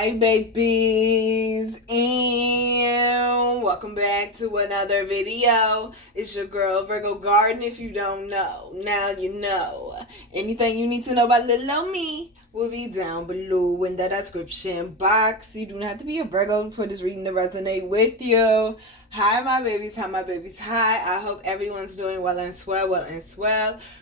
Hi babies, and welcome back to another video. It's your girl Virgo Garden. If you don't know, now you know. Anything you need to know about little old me will be down below in the description box. You do not have to be a Virgo for this reading to resonate with you. Hi my babies, hi. I hope everyone's doing well and swell.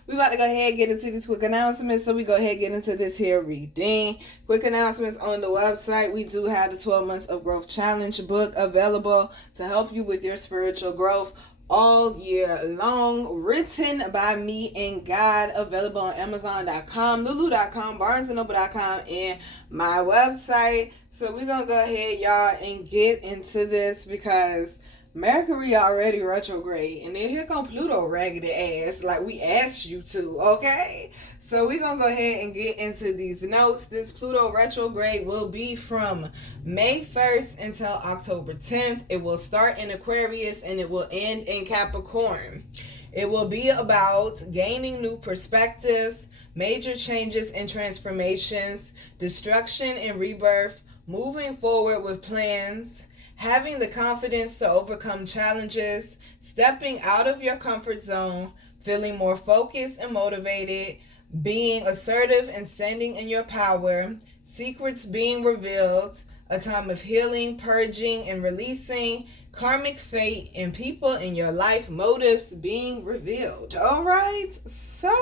We about to go ahead and get into these quick announcements. So we go ahead and get into this here reading. Quick announcements on the website. We do have the 12 Months of Growth Challenge book available to help you with your spiritual growth all year long, written by me and God, available on Amazon.com, Lulu.com, BarnesandNoble.com, and my website. So we're going to go ahead, y'all, and get into this because Mercury already retrograde, and then here come Pluto raggedy ass like we asked you to, okay? So we're going to go ahead and get into these notes. This Pluto retrograde will be from May 1st until October 10th. It will start in Aquarius and it will end in Capricorn. It will be about gaining new perspectives, major changes and transformations, destruction and rebirth, moving forward with plans, having the confidence to overcome challenges, stepping out of your comfort zone, feeling more focused and motivated, being assertive and standing in your power, secrets being revealed, a time of healing, purging, and releasing, karmic fate, and people in your life motives being revealed. All right? So,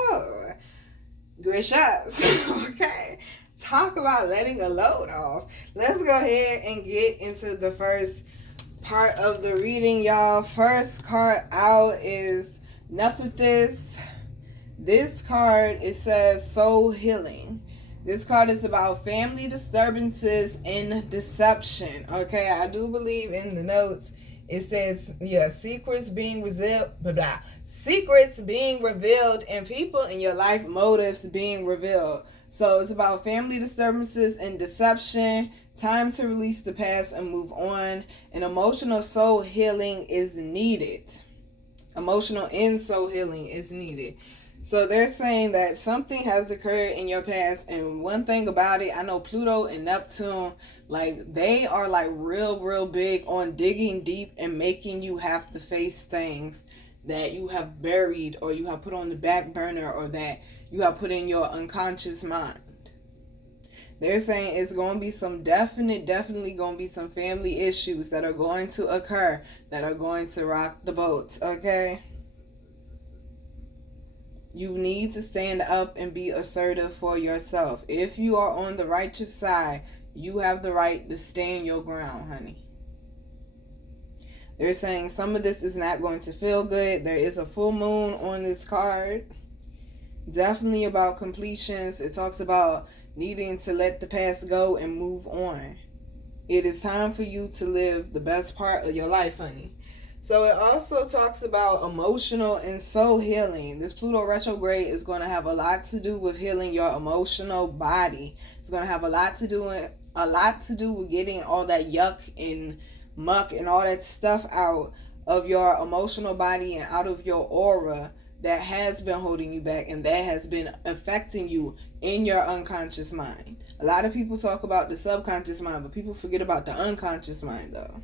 gracious. Okay. Talk about letting a load off. Let's go ahead and get into the first part of the reading, y'all. First card out is Nepenthes. This card, it says soul healing. This card is about family disturbances and deception. Okay, I do believe in the notes it says, secrets being revealed, secrets being revealed, and people in your life motives being revealed. So it's about family disturbances and deception, time to release the past and move on, and emotional soul healing is needed. Emotional and soul healing is needed. So they're saying that something has occurred in your past, and one thing about it, I know Pluto and Neptune, like they are like real big on digging deep and making you have to face things that you have buried or you have put on the back burner or that you have put in your unconscious mind. They're saying it's going to be some definitely going to be some family issues that are going to occur that are going to rock the boat, okay? You need to stand up and be assertive for yourself. If you are on the righteous side, you have the right to stand your ground, honey. They're saying some of this is not going to feel good. There is a full moon on this card. Definitely about completions. It talks about needing to let the past go and move on. It is time for you to live the best part of your life, honey. So it also talks about emotional and soul healing. This Pluto retrograde is going to have a lot to do with healing your emotional body. It's going to have a lot to do with getting all that yuck and muck and all that stuff out of your emotional body and out of your aura that has been holding you back and that has been affecting you in your unconscious mind. A lot of people talk about the subconscious mind, but people forget about the unconscious mind though.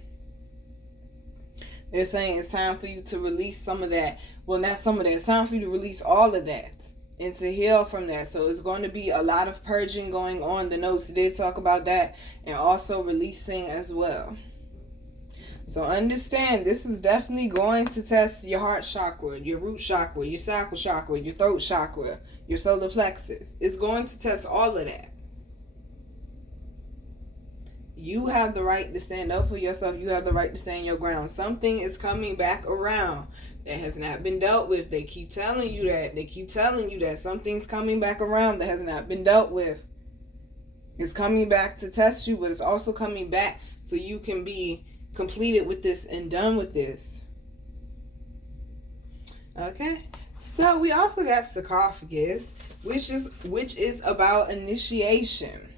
They're saying it's time for you to release some of that. Well, not some of that. It's time for you to release all of that and to heal from that. So it's going to be a lot of purging going on. The notes did talk about that, and also releasing as well. So understand, this is definitely going to test your heart chakra, your root chakra, your sacral chakra, your throat chakra, your solar plexus. It's going to test all of that. You have the right to stand up for yourself. You have the right to stand your ground. Something is coming back around that has not been dealt with. They keep telling you that. They keep telling you that something's coming back around that has not been dealt with. It's coming back to test you, but it's also coming back so you can be completed with this and done with this. Okay. So we also got sarcophagus, which is about initiation.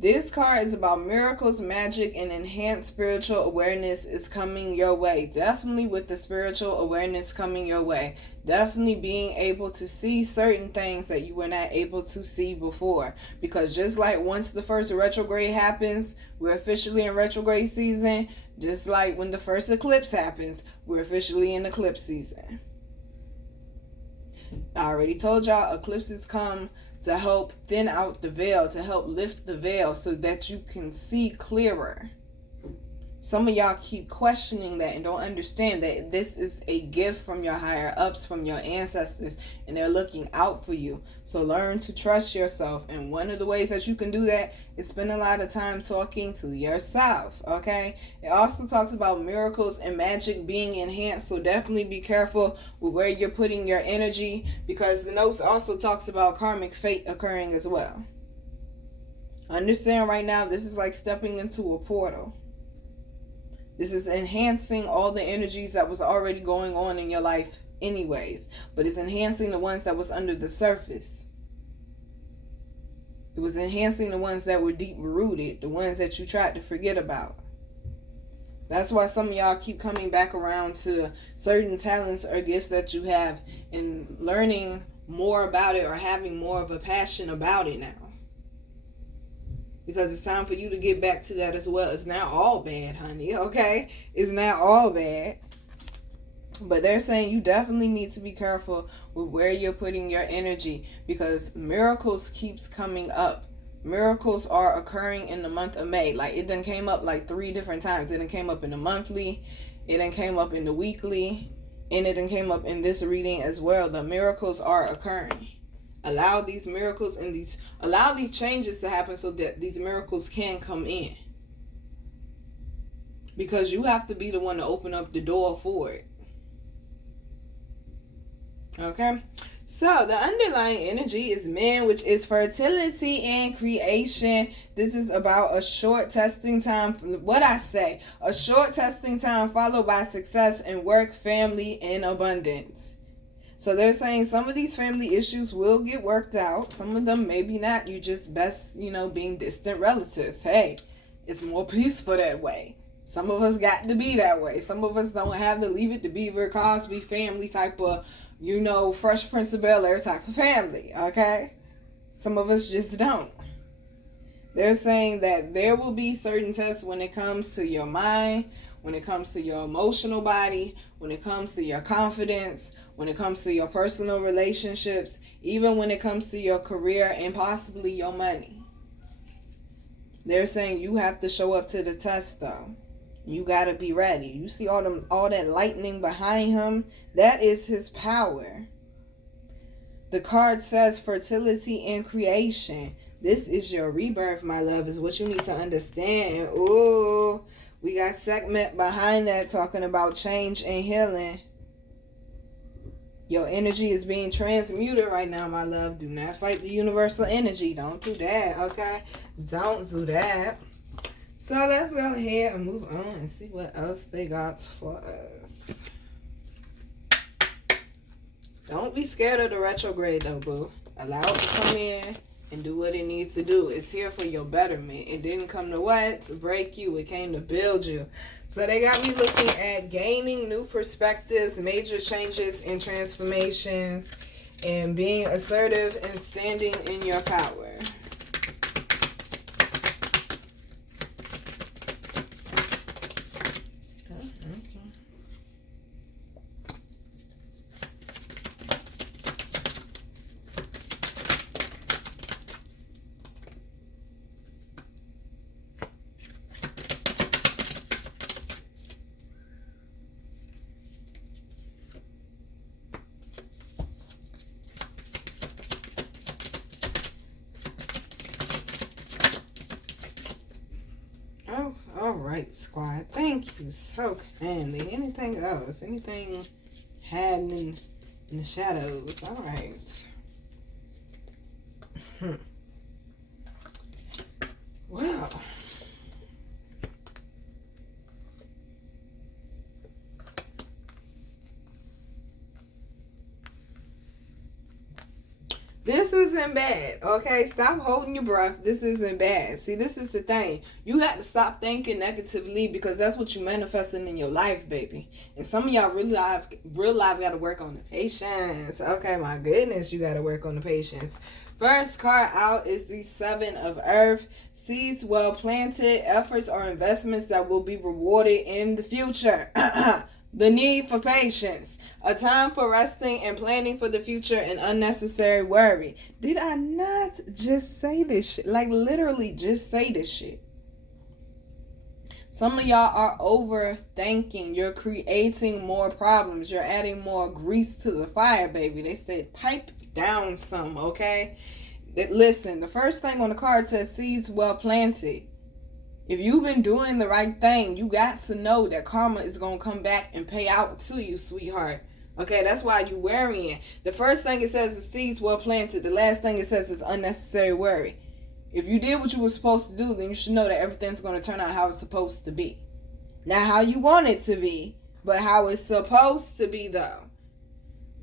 This card is about miracles, magic, and enhanced spiritual awareness is coming your way. Definitely with the spiritual awareness coming your way. Definitely being able to see certain things that you were not able to see before. Because just like once the first retrograde happens, we're officially in retrograde season. Just like when the first eclipse happens, we're officially in eclipse season. I already told y'all, eclipses come to help thin out the veil, to help lift the veil so that you can see clearer. Some of y'all keep questioning that and don't understand that this is a gift from your higher ups, from your ancestors, and they're looking out for you. So learn to trust yourself. And one of the ways that you can do that is spend a lot of time talking to yourself, okay? It also talks about miracles and magic being enhanced. So definitely be careful with where you're putting your energy, because the notes also talks about karmic fate occurring as well. Understand right now, this is like stepping into a portal. This is enhancing all the energies that was already going on in your life anyways. But it's enhancing the ones that was under the surface. It was enhancing the ones that were deep rooted. The ones that you tried to forget about. That's why some of y'all keep coming back around to certain talents or gifts that you have and learning more about it or having more of a passion about it now. Because it's time for you to get back to that as well. It's not all bad, honey, okay? It's not all bad. But they're saying you definitely need to be careful with where you're putting your energy, because miracles keeps coming up. Miracles are occurring in the month of May. Like, it done came up like 3 different times. It done came up in the monthly. It done came up in the weekly. And it done came up in this reading as well. The miracles are occurring. Allow these miracles and allow these changes to happen so that these miracles can come in. Because you have to be the one to open up the door for it. Okay? So, the underlying energy is men, which is fertility and creation. This is about a short testing time. A short testing time followed by success in work, family, and abundance. So they're saying some of these family issues will get worked out. Some of them maybe not. You just best, being distant relatives. Hey, it's more peaceful that way. Some of us got to be that way. Some of us don't have to Leave It to Beaver, Cosby family type of, Fresh Prince of Bel-Air type of family, okay? Some of us just don't. They're saying that there will be certain tests when it comes to your mind, when it comes to your emotional body, when it comes to your confidence, when it comes to your personal relationships, even when it comes to your career and possibly your money. They're saying you have to show up to the test, though. You got to be ready. You see all that lightning behind him? That is his power. The card says fertility and creation. This is your rebirth, my love, is what you need to understand. Ooh, we got segment behind that talking about change and healing. Your energy is being transmuted right now, my love. Do not fight the universal energy. Don't do that, okay? Don't do that. So let's go ahead and move on and see what else they got for us. Don't be scared of the retrograde, though, boo. Allow it to come in and do what it needs to do. It's here for your betterment. It didn't come to what? To break you. It came to build you. So they got me looking at gaining new perspectives, major changes and transformations, and being assertive and standing in your power. Oh, all right, squad. Thank you so kindly. Anything else? Anything hiding in the shadows? All right. Well. This isn't bad, okay? Stop holding your breath. This isn't bad. See, this is the thing. You got to stop thinking negatively because that's what you manifesting in your life, baby. And some of y'all real life got to work on the patience. Okay, my goodness, you got to work on the patience. First card out is the Seven of Earth. Seeds well planted, efforts or investments that will be rewarded in the future. The need for patience. A time for resting and planning for the future and unnecessary worry. Did I not just say this shit? Like, literally just say this shit. Some of y'all are overthinking. You're creating more problems. You're adding more grease to the fire, baby. They said pipe down some, okay? Listen, the first thing on the card says seeds well planted. If you've been doing the right thing, you got to know that karma is going to come back and pay out to you, sweetheart. Okay, that's why you're worrying. The first thing it says is seeds well planted. The last thing it says is unnecessary worry. If you did what you were supposed to do, then you should know that everything's going to turn out how it's supposed to be. Not how you want it to be, but how it's supposed to be, though.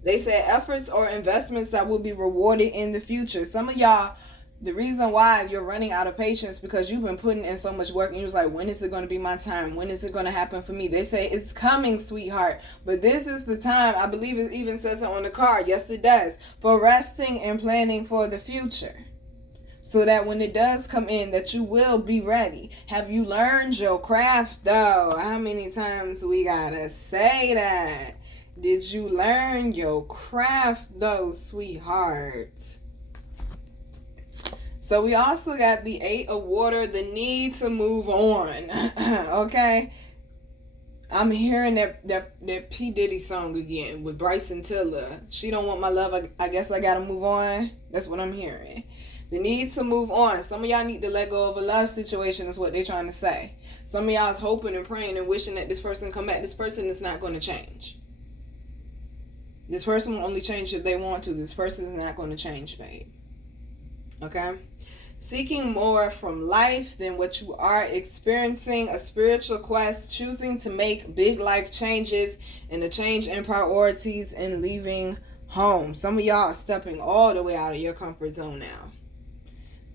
They said efforts or investments that will be rewarded in the future. Some of y'all, the reason why you're running out of patience because you've been putting in so much work and you're like, when is it going to be my time? When is it going to happen for me? They say it's coming, sweetheart. But this is the time, I believe it even says it on the card. Yes, it does. For resting and planning for the future. So that when it does come in, that you will be ready. Have you learned your craft, though? How many times we gotta say that? Did you learn your craft, though, sweetheart? So we also got the Eight of Water, the need to move on. Okay? I'm hearing that P. Diddy song again with Bryson Tiller. She don't want my love, I guess I gotta move on. That's what I'm hearing. The need to move on. Some of y'all need to let go of a love situation is what they're trying to say. Some of y'all is hoping and praying and wishing that this person come back. This person is not going to change. This person will only change if they want to. This person is not going to change, babe. Okay? Seeking more from life than what you are experiencing, a spiritual quest, choosing to make big life changes and a change in priorities and leaving home. Some of y'all are stepping all the way out of your comfort zone now.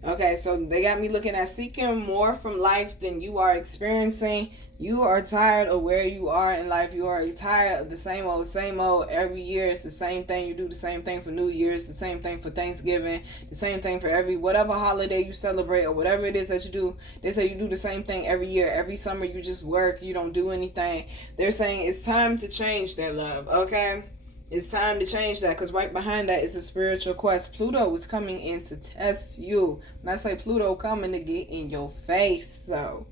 Okay, so they got me looking at seeking more from life than you are experiencing. You are tired of where you are in life. You are tired of the same old. Every year it's the same thing. You do the same thing for New Year's, the same thing for Thanksgiving, the same thing for whatever holiday you celebrate or whatever it is that you do. They say you do the same thing every year. Every summer you just work. You don't do anything. They're saying it's time to change that, love, okay? It's time to change that because right behind that is a spiritual quest. Pluto is coming in to test you. When I say Pluto coming to get in your face, though,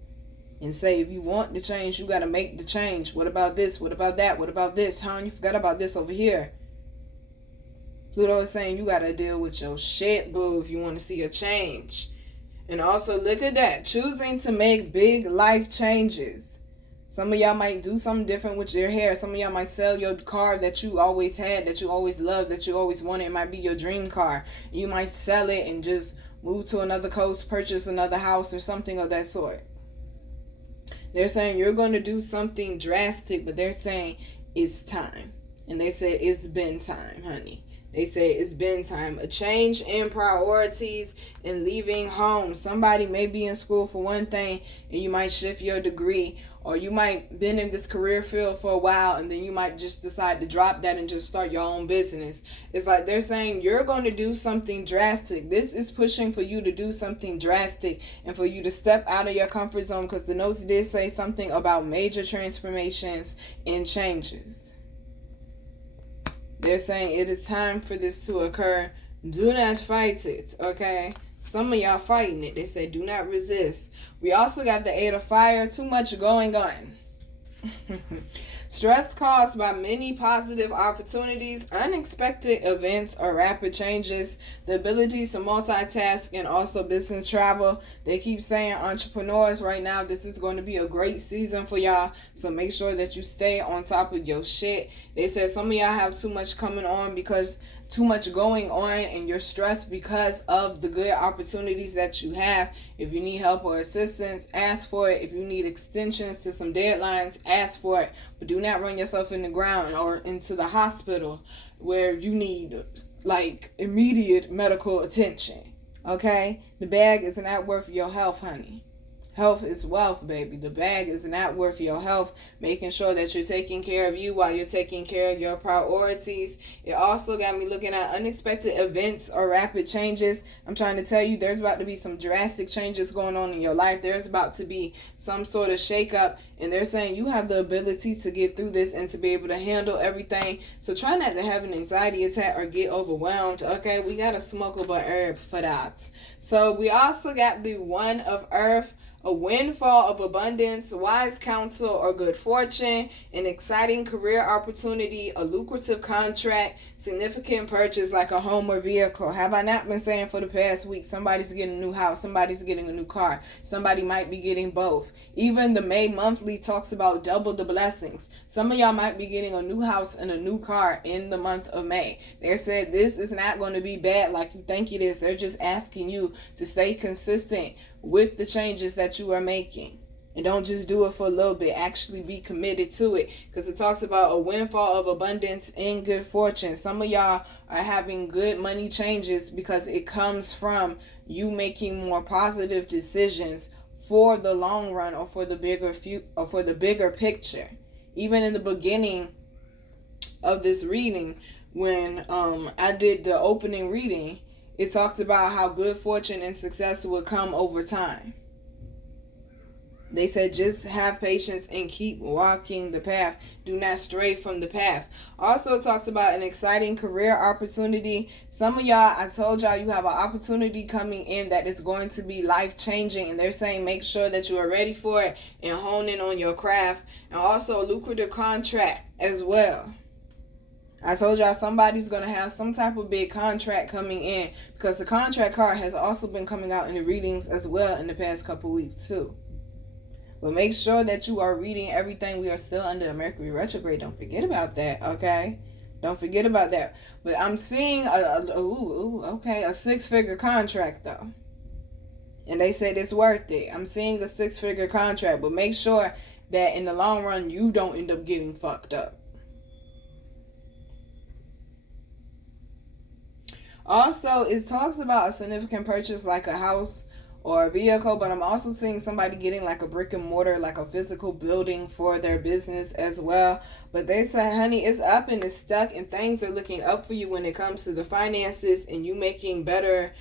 and say, if you want the change, you got to make the change. What about this? What about that? What about this? Huh? You forgot about this over here. Pluto is saying you got to deal with your shit, boo, if you want to see a change. And also, look at that. Choosing to make big life changes. Some of y'all might do something different with your hair. Some of y'all might sell your car that you always had, that you always loved, that you always wanted. It might be your dream car. You might sell it and just move to another coast, purchase another house or something of that sort. They're saying you're going to do something drastic, but they're saying it's time. And they said it's been time, honey. They say it's been time. A change in priorities and leaving home. Somebody may be in school for one thing and you might shift your degree. Or you might been in this career field for a while and then you might just decide to drop that and just start your own business. It's like they're saying you're going to do something drastic. This is pushing for you to do something drastic and for you to step out of your comfort zone because the notes did say something about major transformations and changes. They're saying it is time for this to occur. Do not fight it, okay? Some of y'all fighting it. They say do not resist. We also got the Eight of Fire. Too much going on. Stress caused by many positive opportunities, unexpected events, or rapid changes. The ability to multitask and also business travel. They keep saying entrepreneurs right now, this is going to be a great season for y'all. So make sure that you stay on top of your shit. They said some of y'all have too much coming on because too much going on and you're stressed because of the good opportunities that you have. If you need help or assistance, ask for it. If you need extensions to some deadlines, ask for it. But do not run yourself in the ground or into the hospital where you need like immediate medical attention. Okay? The bag is not worth your health, honey. Health is wealth, baby. The bag is not worth your health. Making sure that you're taking care of you while you're taking care of your priorities. It also got me looking at unexpected events or rapid changes. I'm trying to tell you, there's about to be some drastic changes going on in your life. There's about to be some sort of shakeup. And they're saying you have the ability to get through this and to be able to handle everything. So try not to have an anxiety attack or get overwhelmed. Okay, we got a smokable herb for that. So we also got the One of Earth. A windfall of abundance, wise counsel or good fortune, an exciting career opportunity, a lucrative contract, significant purchase like a home or vehicle. Have I not been saying for the past week, somebody's getting a new house, somebody's getting a new car, somebody might be getting both. Even the May monthly talks about double the blessings. Some of y'all might be getting a new house and a new car in the month of May. They said this is not going to be bad like you think it is. They're just asking you to stay consistent with the changes that you are making. And don't just do it for a little bit. Actually be committed to it. Because it talks about a windfall of abundance and good fortune. Some of y'all are having good money changes because it comes from you making more positive decisions for the long run or for the bigger picture. Even in the beginning of this reading, when I did the opening reading, it talked about how good fortune and success would come over time. They said just have patience and keep walking the path. Do not stray from the path. Also, it talks about an exciting career opportunity. Some of y'all, I told y'all you have an opportunity coming in that is going to be life-changing. And they're saying make sure that you are ready for it and hone in on your craft. And also a lucrative contract as well. I told y'all somebody's going to have some type of big contract coming in, because the contract card has also been coming out in the readings as well in the past couple weeks too. But make sure that you are reading everything. We are still under the Mercury retrograde. Don't forget about that, okay? Don't forget about that. But I'm seeing a six-figure contract though. And they said it's worth it. I'm seeing a six-figure contract, but make sure that in the long run you don't end up getting fucked up. Also, it talks about a significant purchase like a house or a vehicle, but I'm also seeing somebody getting like a brick and mortar, like a physical building for their business as well. But they say, honey, it's up and it's stuck and things are looking up for you when it comes to the finances, and you making better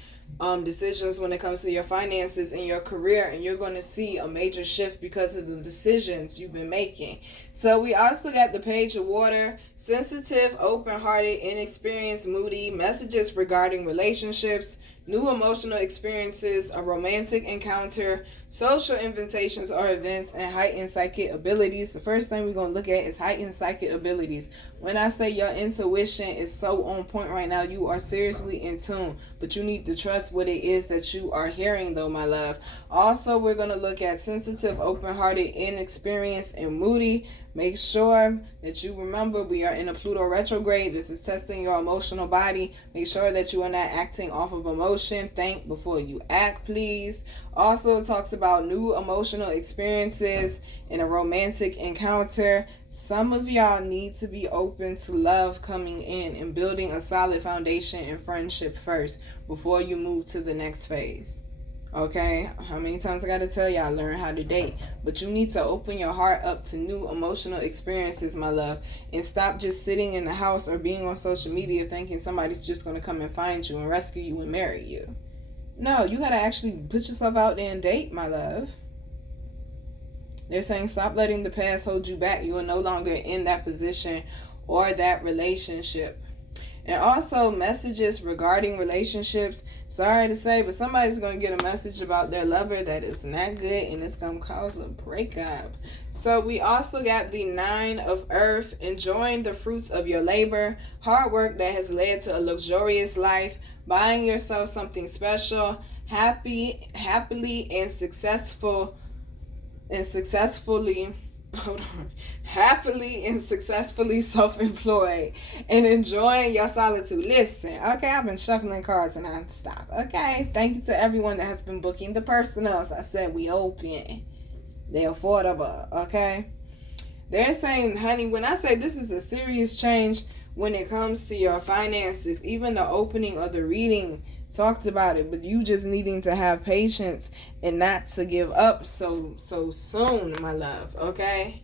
decisions when it comes to your finances and your career, and you're going to see a major shift because of the decisions you've been making. So we also got the Page of Water, sensitive, open-hearted, inexperienced, moody, messages regarding relationships, new emotional experiences, a romantic encounter, social invitations or events, and heightened psychic abilities. The first thing we're going to look at is heightened psychic abilities. When I say your intuition is so on point right now, you are seriously in tune, but you need to trust what it is that you are hearing though, my love. Also, we're going to look at sensitive, open-hearted, inexperienced, and moody. Make sure that you remember we are in a Pluto retrograde. This is testing your emotional body. Make sure that you are not acting off of emotion. Think before you act, please. Also, it talks about new emotional experiences in a romantic encounter. Some of y'all need to be open to love coming in and building a solid foundation in friendship first before you move to the next phase. Okay, how many times I gotta tell y'all, learn how to date. But you need to open your heart up to new emotional experiences, my love. And stop just sitting in the house or being on social media thinking somebody's just gonna come and find you and rescue you and marry you. No, you gotta actually put yourself out there and date, my love. They're saying stop letting the past hold you back. You are no longer in that position or that relationship. And also messages regarding relationships. Sorry to say, but somebody's going to get a message about their lover that is not good, and it's going to cause a breakup. So we also got the Nine of Earth, enjoying the fruits of your labor, hard work that has led to a luxurious life, buying yourself something special, happily and successfully self-employed and enjoying your solitude. Listen, okay, I've been shuffling cards and I stop. Okay, thank you to everyone that has been booking the personals. I said we open. They're affordable. Okay, they're saying, honey, when I say this is a serious change, when it comes to your finances. Even the opening of the reading talked about it, but you just needing to have patience and not to give up so soon, my love, okay?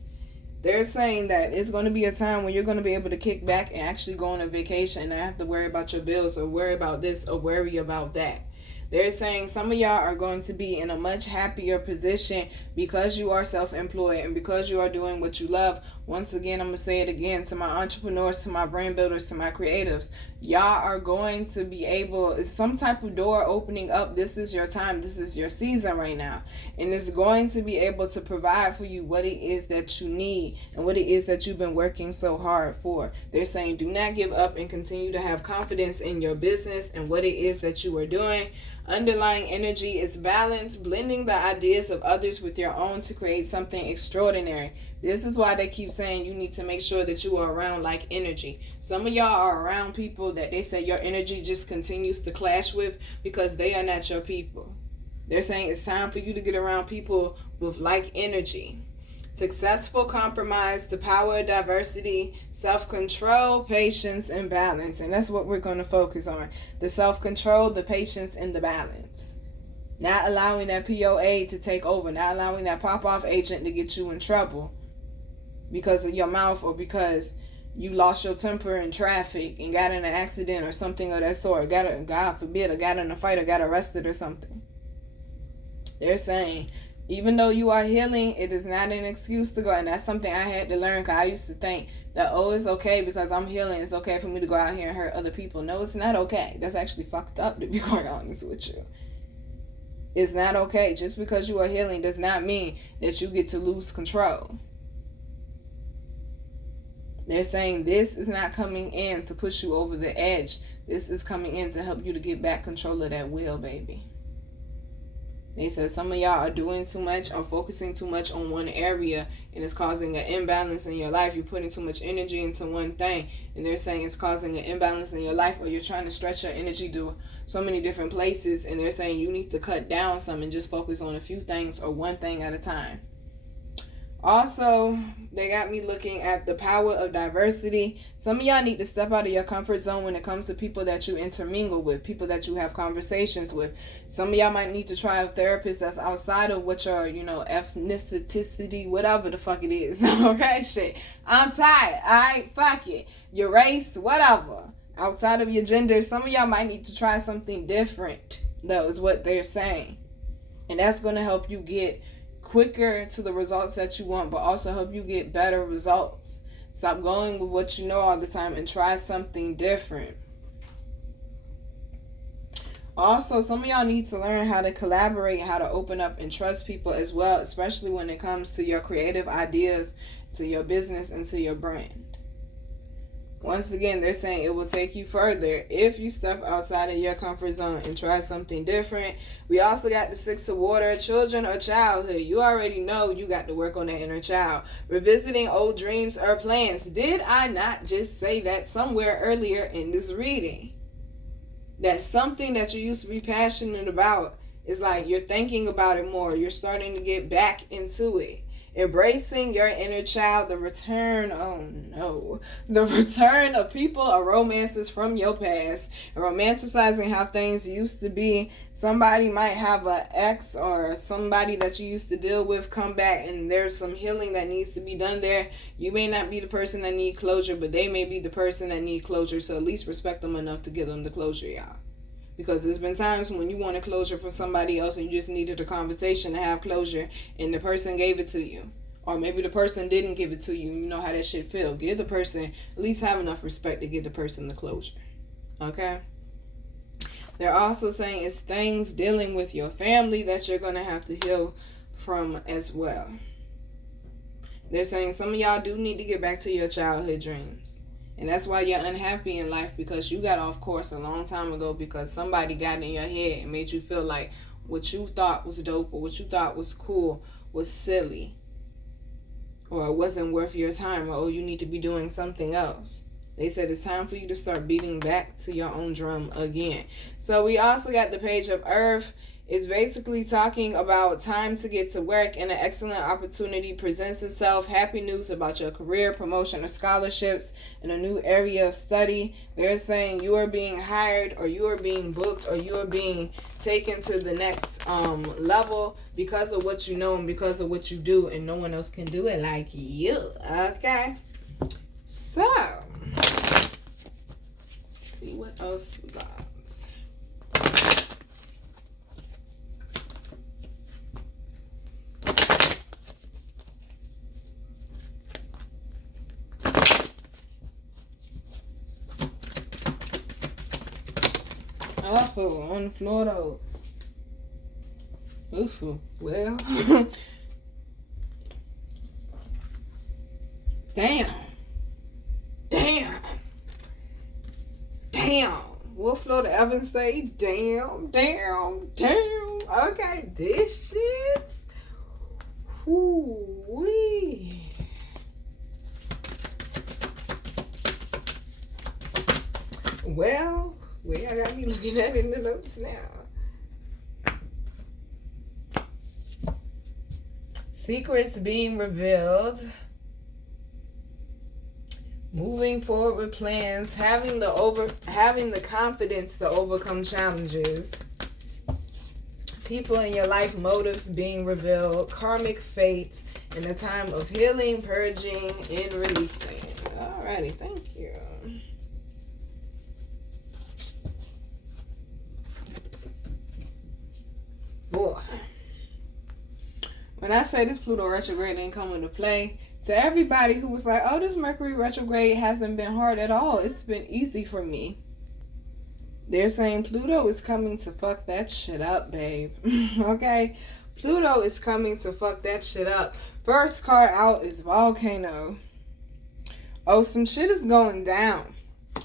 They're saying that it's going to be a time when you're going to be able to kick back and actually go on a vacation and not have to worry about your bills or worry about this or worry about that. They're saying some of y'all are going to be in a much happier position because you are self-employed and because you are doing what you love. Once again, I'm going to say it again to my entrepreneurs, to my brand builders, to my creatives. Y'all are going to be able, it's some type of door opening up. This is your time. This is your season right now. And it's going to be able to provide for you what it is that you need and what it is that you've been working so hard for. They're saying do not give up and continue to have confidence in your business and what it is that you are doing. Underlying energy is balance, blending the ideas of others with your own to create something extraordinary. This is why they keep saying you need to make sure that you are around like energy. Some of y'all are around people that they say your energy just continues to clash with because they are not your people. They're saying it's time for you to get around people with like energy. Successful compromise, the power of diversity, self-control, patience, and balance. And that's what we're going to focus on. The self-control, the patience, and the balance. Not allowing that POA to take over. Not allowing that pop-off agent to get you in trouble because of your mouth or because you lost your temper in traffic and got in an accident or something of that sort. God forbid, or got in a fight or got arrested or something. They're saying, even though you are healing, it is not an excuse to go. And that's something I had to learn, because I used to think that, oh, it's okay because I'm healing. It's okay for me to go out here and hurt other people. No, it's not okay. That's actually fucked up, to be quite honest with you. It's not okay. Just because you are healing does not mean that you get to lose control. They're saying this is not coming in to push you over the edge. This is coming in to help you to get back control of that will, baby. They said some of y'all are doing too much or focusing too much on one area, and it's causing an imbalance in your life. You're putting too much energy into one thing, and they're saying it's causing an imbalance in your life, or you're trying to stretch your energy to so many different places, and they're saying you need to cut down some and just focus on a few things or one thing at a time. Also, they got me looking at the power of diversity. Some of y'all need to step out of your comfort zone when it comes to people that you intermingle with, people that you have conversations with. Some of y'all might need to try a therapist that's outside of what your, ethnicity, whatever the fuck it is. Okay, shit. I'm tired. Alright, fuck it. Your race, whatever. Outside of your gender, some of y'all might need to try something different, though, is what they're saying. And that's going to help you get quicker to the results that you want, but also help you get better results. Stop going with what you know all the time and try something different. Also, some of y'all need to learn how to collaborate, how to open up and trust people as well, especially when it comes to your creative ideas, to your business, and to your brand. Once again, they're saying it will take you further if you step outside of your comfort zone and try something different. We also got the Six of Water, children or childhood. You already know you got to work on that inner child. Revisiting old dreams or plans. Did I not just say that somewhere earlier in this reading? That something that you used to be passionate about is like you're thinking about it more. You're starting to get back into it. Embracing your inner child, the return of people or romances from your past, romanticizing how things used to be. Somebody might have an ex or somebody that you used to deal with come back, and there's some healing that needs to be done there. You may not be the person that need closure, but they may be the person that need closure, so at least respect them enough to give them the closure, y'all. Because there's been times when you wanted closure from somebody else and you just needed a conversation to have closure, and the person gave it to you. Or maybe the person didn't give it to you. You know how that shit feel. Give the person, at least have enough respect to give the person the closure. Okay? They're also saying it's things dealing with your family that you're going to have to heal from as well. They're saying some of y'all do need to get back to your childhood dreams. And that's why you're unhappy in life, because you got off course a long time ago because somebody got in your head and made you feel like what you thought was dope or what you thought was cool was silly. Or it wasn't worth your time, or you need to be doing something else. They said it's time for you to start beating back to your own drum again. So we also got the Page of Earth. It's basically talking about time to get to work and an excellent opportunity presents itself. Happy news about your career, promotion, or scholarships in a new area of study. They're saying you are being hired, or you are being booked, or you are being taken to the next level because of what you know and because of what you do, and no one else can do it like you. Okay? So, see what else we got. Oh, on the floor though. Ooh, well. Damn. What floor did Evan say? Damn. Okay, this shit. Ooh-wee. Well, I gotta be looking at it in the notes now. Secrets being revealed. Moving forward with plans. Having the confidence to overcome challenges. People in your life, motives being revealed. Karmic fate. In a time of healing, purging, and releasing. Alrighty, thank you. Boy, when I say this Pluto retrograde didn't come into play, to everybody who was like, oh, this Mercury retrograde hasn't been hard at all, it's been easy for me. They're saying Pluto is coming to fuck that shit up, babe. Okay? Pluto is coming to fuck that shit up. First card out is Volcano. Oh, some shit is going down.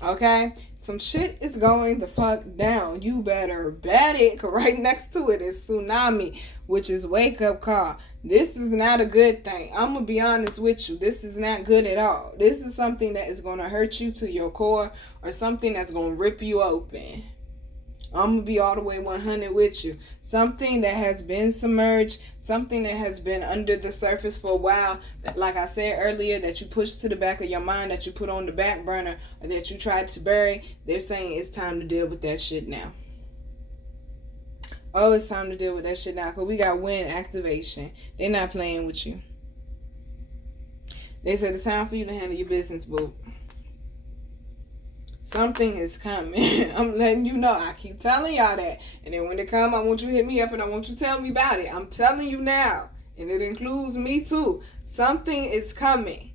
Okay? Some shit is going the fuck down. You better bet it. Right next to it is Tsunami, which is wake up call. This is not a good thing. I'm going to be honest with you. This is not good at all. This is something that is going to hurt you to your core, or something that's going to rip you open. I'm going to be all the way 100 with you. Something that has been submerged, something that has been under the surface for a while, that, like I said earlier, that you pushed to the back of your mind, that you put on the back burner, or that you tried to bury. They're saying it's time to deal with that shit now. Oh, it's time to deal with that shit now, because we got wind activation. They're not playing with you. They said it's time for you to handle your business, boo. Something is coming. I'm letting you know. I keep telling y'all that. And then when it come, I want you to hit me up and I want you to tell me about it. I'm telling you now. And it includes me too. Something is coming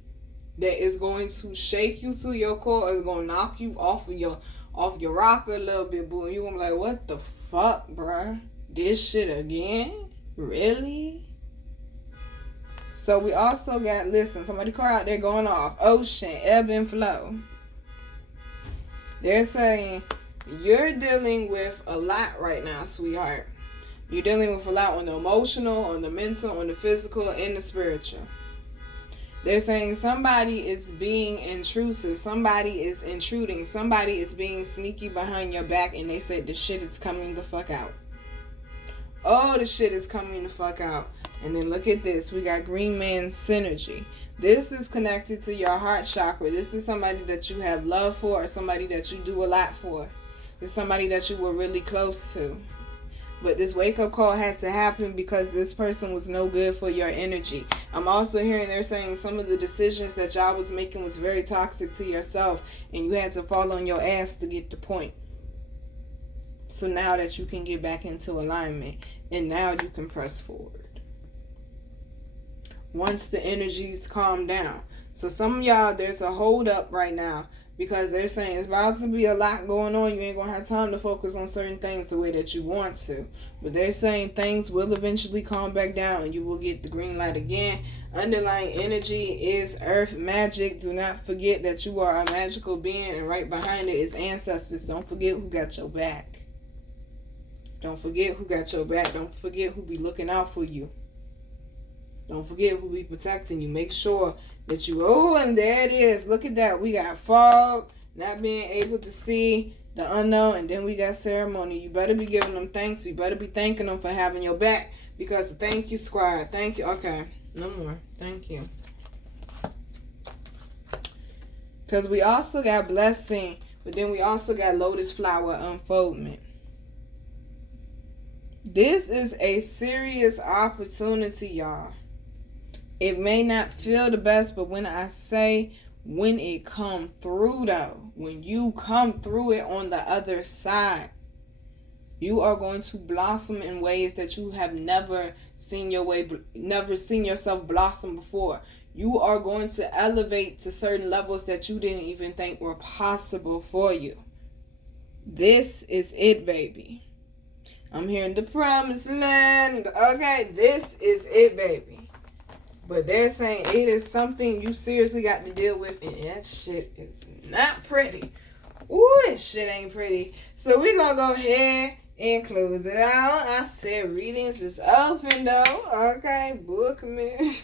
that is going to shake you to your core. It's going to knock you off your rocker a little bit, boo. And you're going to be like, what the fuck, bruh? This shit again? Really? So we also got, listen, somebody car out there going off. Ocean, ebb and flow. They're saying you're dealing with a lot right now, sweetheart. You're dealing with a lot on the emotional, on the mental, on the physical, and the spiritual. They're saying somebody is being intrusive. Somebody is intruding. Somebody is being sneaky behind your back, and they said the shit is coming the fuck out. Oh, the shit is coming the fuck out. And then look at this. We got Green Man Synergy. This is connected to your heart chakra. This is somebody that you have love for, or somebody that you do a lot for. It's somebody that you were really close to. But this wake-up call had to happen because this person was no good for your energy. I'm also hearing they're saying some of the decisions that y'all was making was very toxic to yourself, and you had to fall on your ass to get the point. So now that you can get back into alignment, and now you can press forward. Once the energies calm down. So some of y'all, there's a hold up right now because they're saying it's about to be a lot going on. You ain't going to have time to focus on certain things the way that you want to. But they're saying things will eventually calm back down and you will get the green light again. Underlying energy is earth magic. Do not forget that you are a magical being, and right behind it is ancestors. Don't forget who got your back. Don't forget who got your back. Don't forget who be looking out for you. Don't forget who be protecting you. Make sure that you... Oh, and there it is. Look at that. We got fog, not being able to see. the unknown, and then we got ceremony. You better be giving them thanks. You better be thanking them for having your back, because thank you, squire. Thank you. Okay, no more. Thank you. Because we also got blessing, but then we also got lotus flower unfoldment. This is a serious opportunity, y'all. It may not feel the best, but when I say when it come through, though, when you come through it on the other side, you are going to blossom in ways that you have never seen yourself blossom before. You are going to elevate to certain levels that you didn't even think were possible for you. This is it, baby. I'm here in the promised land. Okay, this is it, baby. But they're saying it is something you seriously got to deal with, and that shit is not pretty. Ooh, this shit ain't pretty. So we're going to go ahead and close it out. I said readings is open, though. Okay, book me.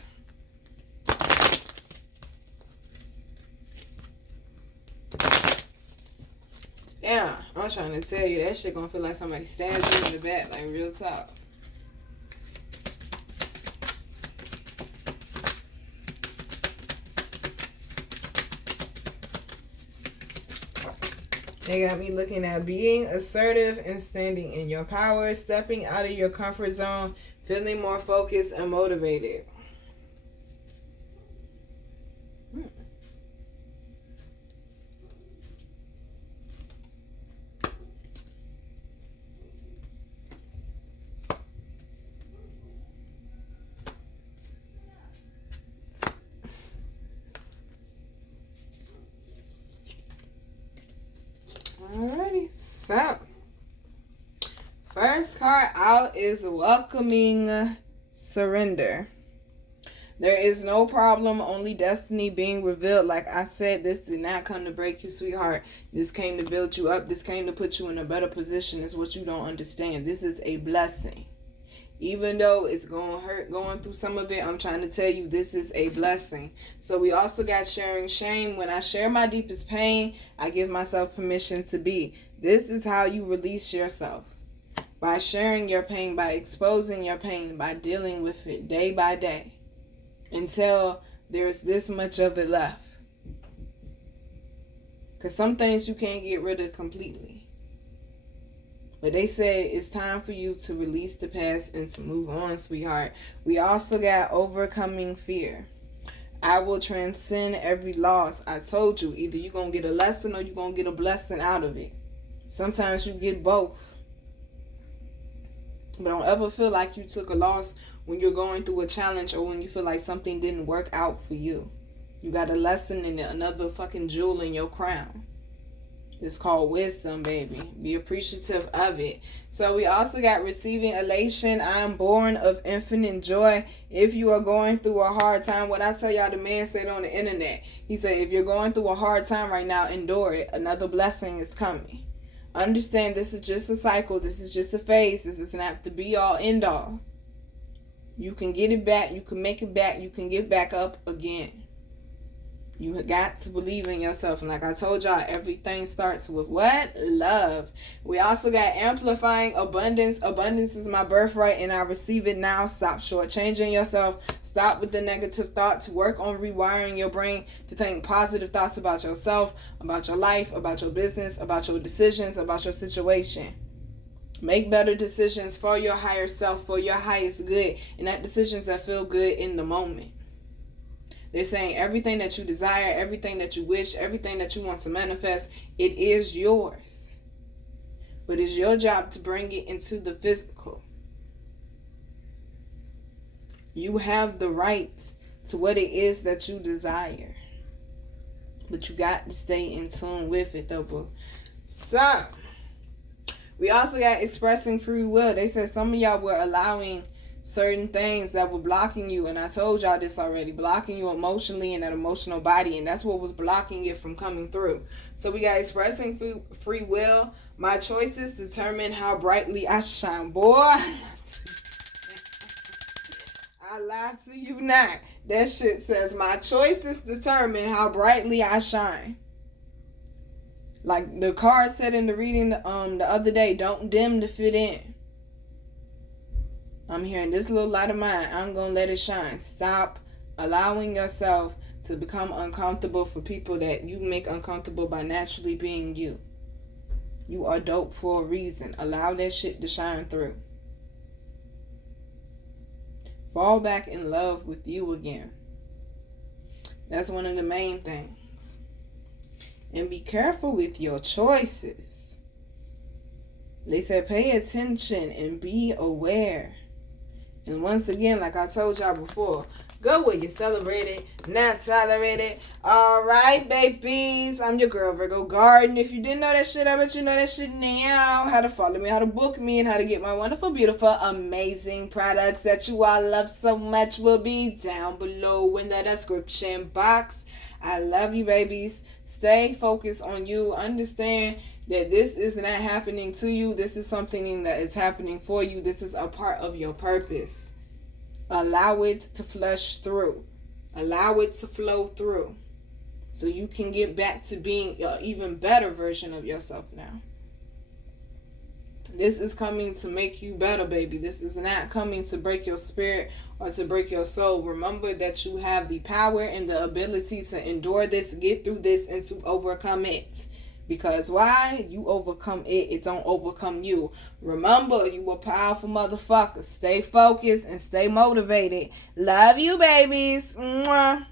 Yeah, I'm trying to tell you, that shit gonna feel like somebody stabbed you in the back, like real talk. They got me looking at being assertive and standing in your power, stepping out of your comfort zone, feeling more focused and motivated. Alrighty, so first card out is welcoming surrender. There is no problem, only destiny being revealed. Like I said, this did not come to break you, sweetheart. This came to build you up. This came to put you in a better position. Is what you don't understand. This is a blessing. Even though it's going to hurt going through some of it, I'm trying to tell you this is a blessing. So we also got sharing shame. When I share my deepest pain, I give myself permission to be. This is how you release yourself. By sharing your pain, by exposing your pain, by dealing with it day by day until there's this much of it left. Because some things you can't get rid of completely. But they say it's time for you to release the past and to move on, sweetheart. We also got overcoming fear. I will transcend every loss. I told you, either you're going to get a lesson or you're going to get a blessing out of it. Sometimes you get both. But don't ever feel like you took a loss when you're going through a challenge or when you feel like something didn't work out for you. You got a lesson in it, another fucking jewel in your crown. It's called wisdom, baby. Be appreciative of it. So we also got receiving elation. I am born of infinite joy. If you are going through a hard time, what I tell y'all, the man said on the internet. He said, if you're going through a hard time right now, endure it. Another blessing is coming. Understand this is just a cycle. This is just a phase. This is not the be all end all. You can get it back. You can make it back. You can get back up again. You got to believe in yourself. And like I told y'all, everything starts with what? Love. We also got amplifying abundance. Abundance is my birthright and I receive it now. Stop shortchanging yourself. Stop with the negative thoughts. Work on rewiring your brain to think positive thoughts about yourself, about your life, about your business, about your decisions, about your situation. Make better decisions for your higher self, for your highest good, and not decisions that feel good in the moment. They're saying everything that you desire, everything that you wish, everything that you want to manifest, it is yours. But it's your job to bring it into the physical. You have the right to what it is that you desire. But you got to stay in tune with it, though, boo. So, we also got expressing free will. They said some of y'all were allowing certain things that were blocking you, and I told y'all this already, blocking you emotionally in that emotional body, and that's what was blocking it from coming through. So we got expressing free will. My choices determine how brightly I shine. Boy, I lie to you not. That shit says my choices determine how brightly I shine. Like the card said in the reading the other day, don't dim to fit in. I'm hearing this little light of mine, I'm going to let it shine. Stop allowing yourself to become uncomfortable for people that you make uncomfortable by naturally being you. You are dope for a reason. Allow that shit to shine through. Fall back in love with you again. That's one of the main things. And be careful with your choices. They said pay attention and be aware. And once again, like I told y'all before, go where you celebrate it, not tolerate it. Alright, babies. I'm your girl, Virgo Garden. If you didn't know that shit, I bet you know that shit now. How to follow me, how to book me, and how to get my wonderful, beautiful, amazing products that you all love so much will be down below in the description box. I love you, babies. Stay focused on you. Understand that this is not happening to you. This is something that is happening for you. This is a part of your purpose. Allow it to flush through. Allow it to flow through. So you can get back to being an even better version of yourself now. This is coming to make you better, baby. This is not coming to break your spirit or to break your soul. Remember that you have the power and the ability to endure this, get through this, and to overcome it. Because why? You overcome it. It don't overcome you. Remember, you a powerful motherfucker. Stay focused and stay motivated. Love you, babies. Mwah.